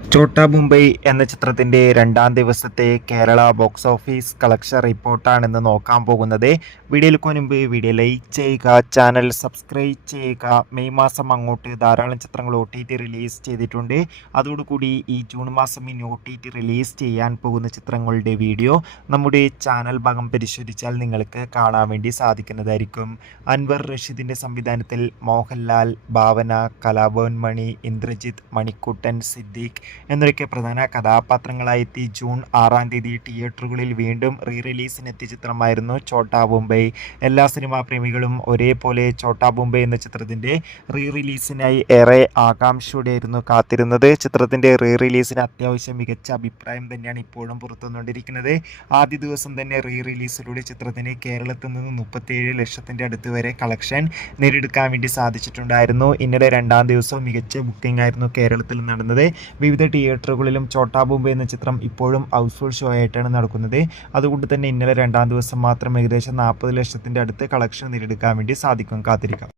ഛോട്ടാ മുംബൈ എന്ന ചിത്രത്തിന്റെ രണ്ടാം ദിവസത്തെ കേരള ബോക്സ് ഓഫീസ് കളക്ഷൻ റിപ്പോർട്ടാണ് ഇന്ന് നോക്കാൻ പോകുന്നത്. വീഡിയോയിൽ മുൻപ് വീഡിയോ ലൈക്ക് ചെയ്യുക, ചാനൽ സബ്സ്ക്രൈബ് ചെയ്യുക. മെയ് മാസം അങ്ങോട്ട് ധാരാളം ചിത്രങ്ങൾ OTT റിലീസ് ചെയ്തിട്ടുണ്ട്. അതോടുകൂടി ഈ ജൂൺ മാസം ഇനി OTT റിലീസ് ചെയ്യാൻ പോകുന്ന ചിത്രങ്ങളുടെ വീഡിയോ നമ്മുടെ ചാനൽ ഭാഗം പരിശോധിച്ചാൽ നിങ്ങൾക്ക് കാണാൻ വേണ്ടി സാധിക്കുന്നതായിരിക്കും. അൻവർ റഷീദിന്റെ സംവിധാനത്തിൽ മോഹൻലാൽ, ഭാവന, കലാഭവൻ മണി, ഇന്ദ്രജിത്ത്, മണിക്കുട്ടൻ, സിദ്ദീഖ് എന്നൊക്കെ പ്രധാന കഥാപാത്രങ്ങളായെത്തി ജൂൺ 6-ാം തീയതി തിയേറ്ററുകളിൽ വീണ്ടും റിലീസിനെത്തിയ ചിത്രമായിരുന്നു ഛോട്ടാ മുംബൈ. എല്ലാ സിനിമാ പ്രേമികളും ഒരേപോലെ ഛോട്ടാ മുംബൈ എന്ന ചിത്രത്തിൻ്റെ റിലീസിനായി ഏറെ ആകാംക്ഷയോടെയായിരുന്നു കാത്തിരുന്നത്. ചിത്രത്തിൻ്റെ റിലീസിന് അത്യാവശ്യം മികച്ച അഭിപ്രായം തന്നെയാണ് ഇപ്പോഴും പുറത്തുവന്നുകൊണ്ടിരിക്കുന്നത്. ആദ്യ ദിവസം തന്നെ റിലീസിലൂടെ ചിത്രത്തിന് കേരളത്തിൽ നിന്ന് 37 ലക്ഷത്തിൻ്റെ അടുത്ത് വരെ കളക്ഷൻ നേടിയെടുക്കാൻ വേണ്ടി സാധിച്ചിട്ടുണ്ടായിരുന്നു. ഇന്നലെ രണ്ടാം ദിവസവും മികച്ച ബുക്കിംഗ് ആയിരുന്നു കേരളത്തിൽ നടന്നത്. വിവിധ തിയേറ്ററുകളിലും ഛോട്ടാ മുംബൈ എന്ന ചിത്രം ഇപ്പോഴും ഹൗസ്ഫുൾ ഷോ ആയിട്ടാണ് നടക്കുന്നത്. അതുകൊണ്ട് തന്നെ ഇന്നലെ രണ്ടാം ദിവസം മാത്രം ഏകദേശം 40 ലക്ഷത്തിൻ്റെ അടുത്ത് കളക്ഷൻ നേടിയെടുക്കാൻ വേണ്ടി സാധിക്കും. കാത്തിരിക്കാം.